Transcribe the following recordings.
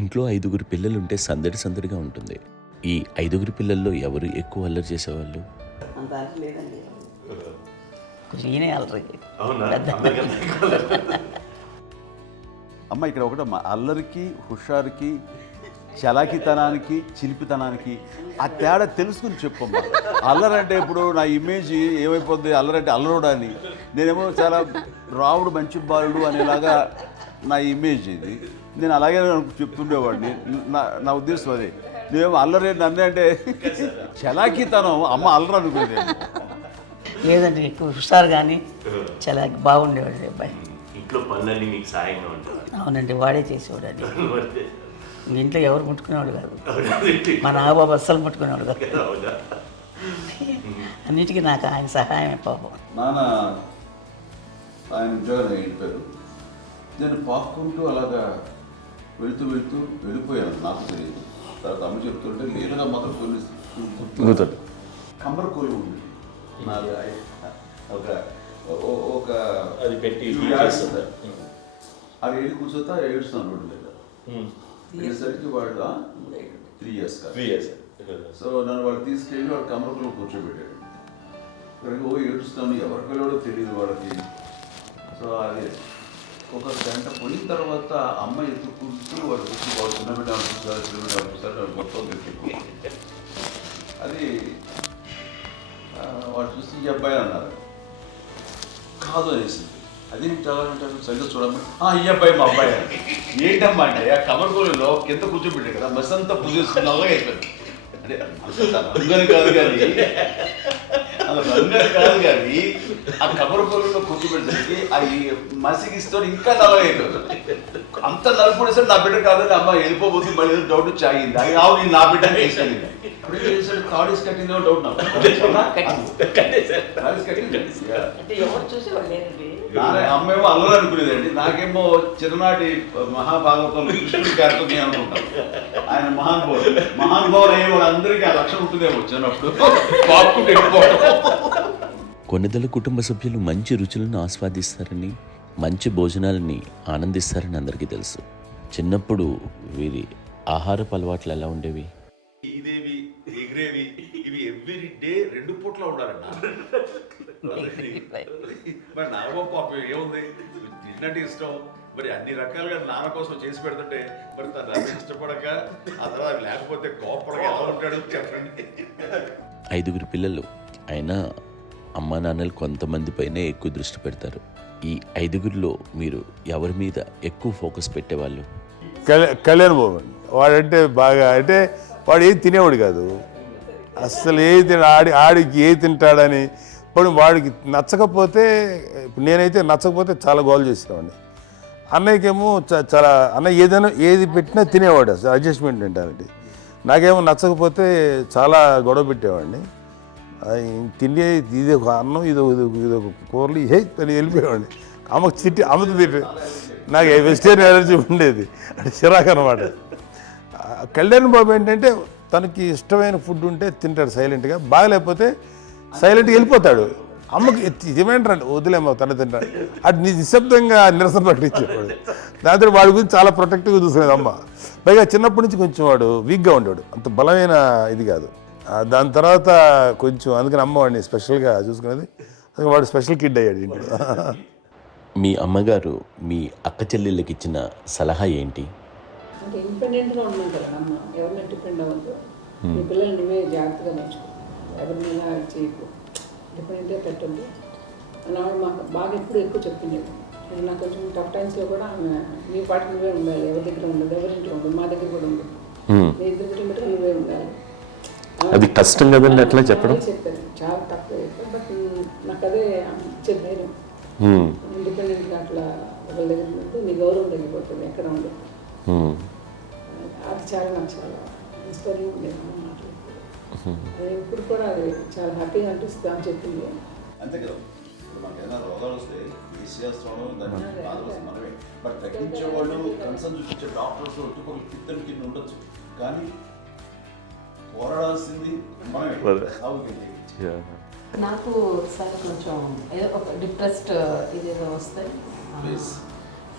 ఇంట్లో 5గురు పిల్లలుంటే సందడి సందడిగా ఉంటుంది. ఈ 5గురు పిల్లల్లో ఎవరు ఎక్కువ అల్లరి చేసేవాళ్ళు? అంత అల్లరి లేదండి. కొంచెం ఈయనే అల్లరి. అమ్మ ఇక్కడ ఒకటమ్మా, అల్లరికి, హుషారుకి, చలాకితనానికి, చిలిపితనానికి ఆ తేడా తెలుసుకుని చెప్పమ్మా. అల్లరంటే ఇప్పుడు నా ఇమేజ్ ఏమైపోద్ది, అల్లరంటే అల్లరుడు అని, నేనేమో చాలా రావుడు మంచి బాలుడు అనేలాగా నా ఇమేజ్ ఇది. నేను అలాగే చెప్తుండేవాడిని. నా ఉద్దేశం అదే. నేనేమో అల్లరి నన్ను అంటే చలాకితనం, అమ్మ అల్లరు అనుకునేది. లేదండి, ఎక్కువ హుషారు కానీ చాలా బాగుండేవాడు అబ్బాయి. ఇంట్లో పనులన్నీ మీకు సాయంగా ఉంటాయి? అవునండి, వాడే చేసేవాడు అండి. ఇంట్లో ఎవరు ముట్టుకునేవాడు కాదు. మా నాగబాబు అస్సలు ముట్టుకునేవాడు కాదు. అన్నిటికీ నాకు ఆయన సహాయమే పాపం. నాన్న ఆయన ఉద్యోగం వెళ్ళిపోయారు. నేను పాక్కుంటూ అలాగా వెళుతూ వెళ్ళిపోయాను, నాకు తెలియదు. తర్వాత అమ్మ చెప్తుంటే లేదుగా మాత్రం కొన్ని కమ్మర కోలు ఉంది ఒక అది పెట్టి అవి వెళ్ళి కూర్చోతా ఏడుస్తున్నాను రోడ్డు మీద. వెళ్ళేసరికి వాళ్ళు 3 years. సో నన్ను వాళ్ళు తీసుకెళ్ళి వాడు కమ్మరకులో కూర్చోబెట్టాడు. ఇక్కడికి ఏడుస్తాను, ఎవరికి వెళ్ళాడో తెలియదు వాళ్ళకి. సో అది ఒక గంట పోయిన తర్వాత అమ్మ ఎత్తుకుంటూ వాడు కూర్చో, వాడు చిన్నబిడ్డ అనిపిస్తారు మొత్తం ఎత్తుకు. అది వాడు చూసి ఈ అబ్బాయి అన్నారు. కాదు అనేసింది. అది చాలా అంటారు, సరిగ్గా చూడమ్మా, ఈ అబ్బాయి మా అబ్బాయి. ఏంటమ్మా అంటే ఆ కమర్గోళంలో కింద కూర్చోబెట్టాడు కదా, బస్ అంతా పూజేసుకుని అలాగే అయిపోయింది. అంటే రంగని కాదు కానీ ఆ కమర్గోళంలో కూర్చోబెట్టడానికి ఆ మసిగిస్తూ ఇంకా నల్లగైపోయింది. అంత నలుపుడేసరి నా బిడ్డ కాదని అమ్మ వెళ్ళిపోబోతుంది. మళ్ళీ డౌట్ వచ్చి ఆగింది. అది రావు, నేను నా బిడ్డని తీసుకెళ్ళింది. అప్పుడు చేసాడు, కాడీస్ కట్టిందో డౌట్ నాకు. అమ్మేమో అల్లరి అనుకునేదండి, నాకేమో చిన్ననాటి మహాభాగవతంలో కృష్ణుడి క్యారెక్టర్ నేను అనుకుంటాను. ఆయన మహానుభావులు అయ్యే వాళ్ళందరికీ ఆ లక్షణం ఉంటుందేమో వచ్చినప్పుడు. కొన్నిదల కుటుంబ సభ్యులు మంచి రుచులను ఆస్వాదిస్తారని, మంచి భోజనాలని ఆనందిస్తారని అందరికీ తెలుసు. చిన్నప్పుడు వీరి ఆహారపు అలవాట్లు ఎలా ఉండేవి? ఇదేవి ఎగిరేవి ఇవి ఎవ్రీ డే 2 పూట్ల ఉండాలండి. మరి నాగబాబు పాపం ఏముంది, తిన్నట్టు ఇష్టం. మరి అన్ని రకాలుగా నాన్న కోసం చేసి పెడుతుంటే మరి తను అది ఇష్టపడక ఆ తర్వాత లేకపోతే కోపడగా ఎలా ఉంటాడు చెప్పండి. 5గురు పిల్లలు అయినా అమ్మా నాన్నలు కొంతమంది పైనే ఎక్కువ దృష్టి పెడతారు. ఈ 5గురిలో మీరు ఎవరి మీద ఎక్కువ ఫోకస్ పెట్టేవాళ్ళు? కళ్యాణ్ బాబు అండి. వాడంటే బాగా, అంటే వాడు ఏది తినేవాడు కాదు అసలు. ఆడికి ఏది తింటాడని ఇప్పుడు వాడికి నచ్చకపోతే, ఇప్పుడు నేనైతే నచ్చకపోతే చాలా గోల్ చేసేవాడిని. అన్నయ్యకేమో చాలా, అన్నయ్య ఏది పెట్టినా తినేవాడు, అసలు అడ్జస్ట్మెంట్ ఏంటంటే. నాకేమో నచ్చకపోతే చాలా గొడవ పెట్టేవాడిని. తిండి ఇది ఒక అన్నం, ఇది ఒక కూరలు అని వెళ్ళిపోయేవాడిని. అమ్మకు అమ్మతో తిట్టి నాకు వెజిటేరియన్ ఎలర్జీ ఉండేది, అంటే చిరాకు అనమాట. కళ్యాణ్ బాబు ఏంటంటే తనకి ఇష్టమైన ఫుడ్ ఉంటే తింటాడు సైలెంట్గా, బాగలేకపోతే సైలెంట్గా వెళ్ళిపోతాడు. అమ్మకి ఏమంటారండి, వదిలేమో తన తింటాడు, అటు నిశ్శబ్దంగా నిరసన ప్రకటించేవాడు. దాంతో వాడి గురించి చాలా ప్రొటెక్టివ్గా చూసుకునేది అమ్మ. పైగా చిన్నప్పటి నుంచి కొంచెం వాడు వీక్గా ఉండేవాడు, అంత బలమైన ఇది కాదు. దాని తర్వాత కొంచెం అందుకని అమ్మ వాడిని స్పెషల్గా చూసుకునేది. వాడు స్పెషల్ కిడ్ అయ్యాడు ఇంట్లో. మీ అమ్మగారు మీ అక్క చెల్లెళ్ళకి ఇచ్చిన సలహా ఏంటి? అంటే ఇండిపెండెంట్గా ఉన్నాం కదా అమ్మ, ఎవరిని డిపెండ్ అవ్వద్దు, మీ పిల్లల్ని నువ్వే జాగ్రత్తగా నేర్చుకో, ఎవరినైనా చేయకు, డిపెండెంట్గా పెట్టద్దు అని ఆవిడ మాకు బాగా ఎప్పుడు ఎక్కువ చెప్తుండేది. నాకు కొంచెం టఫ్ టైమ్స్లో కూడా ఆమె నీ పాటు నువ్వే ఉండాలి, ఎవరి దగ్గర ఉండదు, ఎవరింట్లో ఉండదు, మా దగ్గర కూడా ఉండదు, నీ ఇద్దరు దగ్గర మటుకు నువ్వే ఉండాలి. అది కష్టం కదండి అట్లా చెప్పడం. చెప్పారు, చాలా తక్కువ చెప్పారు. బట్ నాకు అదే ఇచ్చేది ధైర్యం. ఇండిపెండెంట్గా అట్లా ఒకరి దగ్గర ఉంటూ నీ గౌరవం తగ్గిపోతుంది, ఎక్కడ ఉండదు. అది చాలా నాకు చాలా ఇన్స్పైరింగ్ ఉండేది మాటలు. అది ఇప్పుడు కూడా అది చాలా హ్యాపీగా అనిపిస్తుంది అని చెప్పింది. అంతే కదా, ఇప్పుడు మనకి ఏదైనా రోగాలు వస్తే వేసేస్తాం, దాన్ని మనమే. బట్ తగ్గించే వాళ్ళు, కన్సర్న్ చూపించే డాక్టర్స్ ఒట్టుకోలు కింద కింద ఉండొచ్చు, కానీ పోరాడాల్సింది మనమే. నాకు సార్ కొంచెం ఏదో ఒక డిప్రెస్డ్ ఇదేదో వస్తే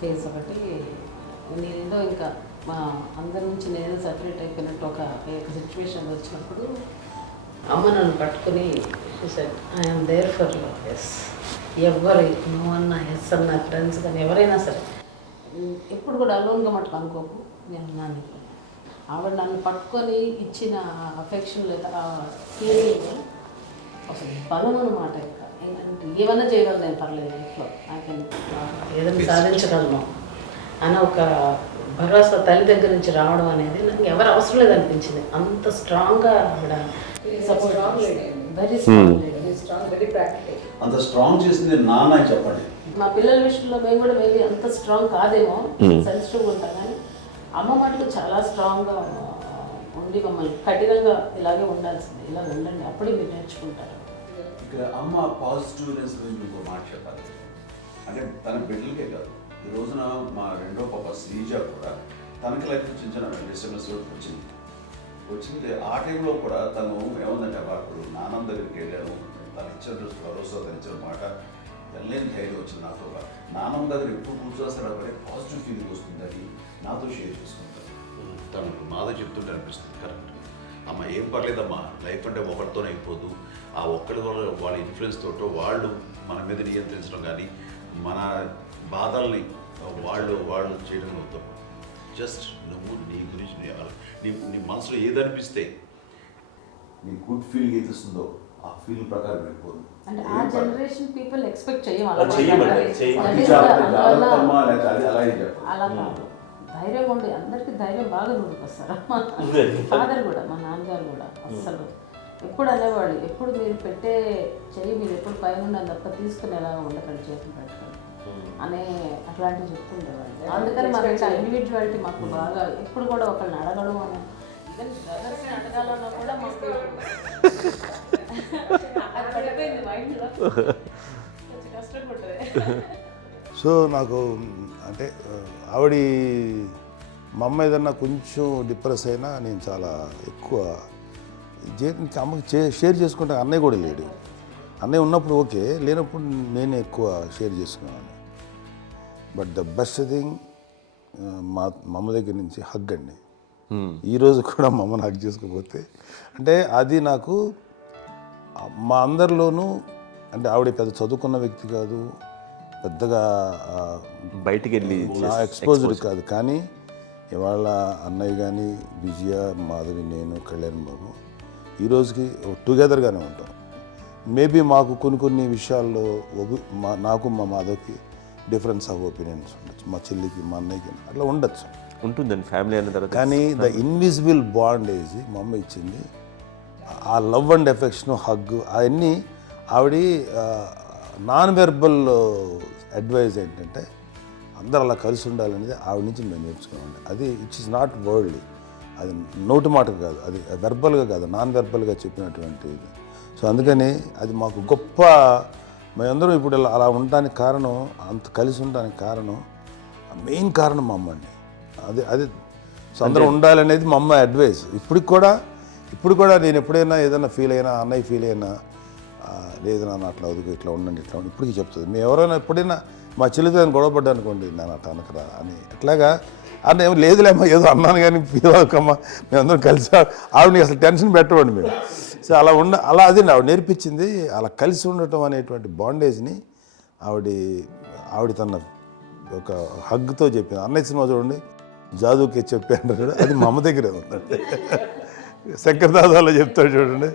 ఫేస్ ఒకటి నేనేదో ఇంకా మా అందరి నుంచి నేను సపరేట్ అయిపోయినట్టు ఒక సిచ్యువేషన్ వచ్చినప్పుడు అమ్మ నన్ను పట్టుకుని I'm there for you. Yes, ఎవరు నువ్వు అన్నా ఎస్ అన్న ఫ్రెండ్స్ కానీ ఎవరైనా సరే ఎప్పుడు కూడా అలోన్గా మటుకు అనుకోకు, నేను ఉన్నాను. ఆవిడ నన్ను పట్టుకొని ఇచ్చిన అఫెక్షన్ లేదా ఫీలింగ్ అసలు బలం అన్నమాట. ఇంకా ఏంటంటే ఏమన్నా చేయగలను నేను, పర్లేదు లైఫ్లో నాకేం ఏదైనా సాధించగలను అన్న ఒక భరోసా తల్లి దగ్గర నుంచి రావడం అనేది నాకు ఎవరు అవసరం లేదనిపించింది. అంత స్ట్రాంగ్గా ఆవిడ support, very strong, very strong, very practical. అంత స్ట్రాంగ్ చేసింది నాన్న అని చెప్పండి. మా పిల్లల విషయంలో మేము కూడా మేబీ అంత స్ట్రాంగ్ కాదేమో, సెన్సిటివ్గా ఉంటాం, కానీ అమ్మ మటుకు చాలా స్ట్రాంగ్గా ఉండి మమ్మల్ని కఠినంగా ఇలాగే ఉండాల్సింది, ఇలా ఉండండి అప్పుడే మీరు నేర్చుకుంటారు. ఇక్కడ అమ్మ పాజిటివ్నెస్ గురించి ఇంకో మాట చెప్పాలి. అంటే తన బిడ్డలకే కాదు, ఈ రోజున మా రెండో పాప శ్రీజ కూడా తనకి లైఫ్ చిన్న చిన్న డిస్టర్బెన్స్ వచ్చింది. ఆ టైంలో కూడా తను ఏముందంటే అప్పుడు నాన్నమ్మ దగ్గరికి వెళ్ళాను, తను ఇచ్చిన భరోసా, తను ఇచ్చిన మాట వెళ్ళలేని ధైర్యం వచ్చింది నాతో. నాన్నమ్మ దగ్గర ఎప్పుడు కూర్చోస్తాడు అప్పుడే పాజిటివ్ ఫీలింగ్ వస్తుందని నాతో షేర్ చేసుకుంటాను. తను మాతో చెప్తుంటే అనిపిస్తుంది కరెక్ట్. అమ్మ ఏం పర్లేదమ్మా, లైఫ్ అంటే ఒకరితోనే అయిపోదు, ఆ ఒక్కరి వల్ల వాళ్ళ ఇన్ఫ్లుయెన్స్ తోటో వాళ్ళు మన మీద నియంత్రించడం కానీ మన బాధల్ని వాళ్ళు చేయడం అవుతాం. జస్ట్ నువ్వు నీ గురించి నీ మనసులో ఏదనిపిస్తే నీ గుడ్ ఫీలింగ్ ఏది వస్తుందో ఆ ఫీలింగ్ ప్రకారం వెళ్ళిపోదు. అంటే ఆ జనరేషన్ పీపుల్ ఎక్స్పెక్ట్ చేయం అలాగే అలా కాదు, ధైర్యం ఉండి అందరికీ ధైర్యం బాగా నూరుకొస్తారు. ఫాదర్ కూడా, మా నాన్నగారు కూడా అస్సలు ఎప్పుడు అనేవాళ్ళు, ఎప్పుడు మీరు పెట్టే చెయ్యి మీరు ఎప్పుడు పైన తప్ప తీసుకుని ఎలా ఉండకండి, చేతులు పెట్టండి అనే అట్లాంటివి చెప్తుండేవాళ్ళు. అందుకని మాకు ఇండివిజువాలిటీ మాకు బాగా ఎప్పుడు కూడా ఒకళ్ళని అడగడం అని, ఈవెన్ బ్రదర్స్ని అడగాలన్నా కూడా మాకు అది పడిపోయింది మైండ్లో, కొంచెం కష్టంగా ఉంటుంది. సో నాకు అంటే ఆవిడ మా అమ్మ ఏదన్నా కొంచెం డిప్రెస్ అయినా నేను చాలా ఎక్కువ అమ్మకి షేర్ చేసుకుంటే అన్నయ్య కూడా లేడు. అన్నయ్య ఉన్నప్పుడు ఓకే, లేనప్పుడు నేనే ఎక్కువ షేర్ చేసుకున్నాను. బట్ ద బెస్ట్ థింగ్ మా అమ్మ దగ్గర నుంచి హగ్ అండి. ఈరోజు కూడా మా అమ్మని హగ్ చేసుకోకపోతే అంటే అది నాకు మా అందరిలోనూ, అంటే ఆవిడ పెద్ద చదువుకున్న వ్యక్తి కాదు, పెద్దగా బయటికి వెళ్ళి నా ఎక్స్పోజ్డ్ కాదు, కానీ ఇవాళ అన్నయ్య కానీ విజయ, మాధవి, నేను, కళ్యాణ్ బాబు ఈ రోజుకి టుగెదర్గానే ఉంటాం. మేబీ మాకు కొన్ని విషయాల్లో నాకు మా మాధవ్కి డిఫరెన్స్ ఆఫ్ ఒపీనియన్స్ ఉండొచ్చు, మా చెల్లికి మా అన్నయ్యకి అట్లా ఉండొచ్చు, ఉంటుందండి ఫ్యామిలీ అన్న తర్వాత. కానీ ద ఇన్విజిబుల్ బాండేజ్ మా అమ్మ ఇచ్చింది, ఆ లవ్ అండ్ ఎఫెక్షన్, హగ్, అవన్నీ ఆవిడ నాన్ వెర్బల్ అడ్వైజ్ ఏంటంటే అందరూ అలా కలిసి ఉండాలనేది ఆవిడ నుంచి మేము నేర్చుకున్నామండి. అది ఇట్స్ ఇస్ నాట్ వర్డ్లీ, అది నోటి మాట కాదు, అది వెర్బల్గా కాదు, నాన్ వెర్బల్గా చెప్పినటువంటి. సో అందుకని అది మాకు గొప్ప, మేమందరం ఇప్పుడు అలా ఉండడానికి కారణం, అంత కలిసి ఉండడానికి కారణం, మెయిన్ కారణం మా అమ్మ అండి. అది సో అందరూ ఉండాలనేది మా అమ్మ అడ్వైస్. ఇప్పుడు కూడా నేను ఎప్పుడైనా ఏదైనా ఫీల్ అయినా, అన్నయ్య ఫీల్ అయినా, లేదు నాన్న అట్లా వదుకు, ఇట్లా ఉండండి, ఇట్లా ఉండి, ఇప్పటికీ చెప్తుంది. మేము ఎవరైనా ఎప్పుడైనా మా చెల్లితో గొడవపడ్డా అనుకోండి, నేను అట్లా అనకరా అని, ఎట్లాగా అన్న ఏమో లేదులేమ్మా ఏదో అన్నాను కానీ ఫీల్ అవ్వకమ్మా, మేమందరం కలిసి ఆవిడని అసలు టెన్షన్ పెట్టమండి మేము. సో అలా అది ఆవిడ నేర్పించింది, అలా కలిసి ఉండటం అనేటువంటి బాండేజ్ని ఆవిడ తన ఒక హగ్తో చెప్పింది. అన్నయ్య సినిమా చూడండి, జాదూకే చెప్పాను చూడండి, అది మా అమ్మ దగ్గరే ఉందండి. శంకర్ దాదాలో చెప్తాడు చూడండి.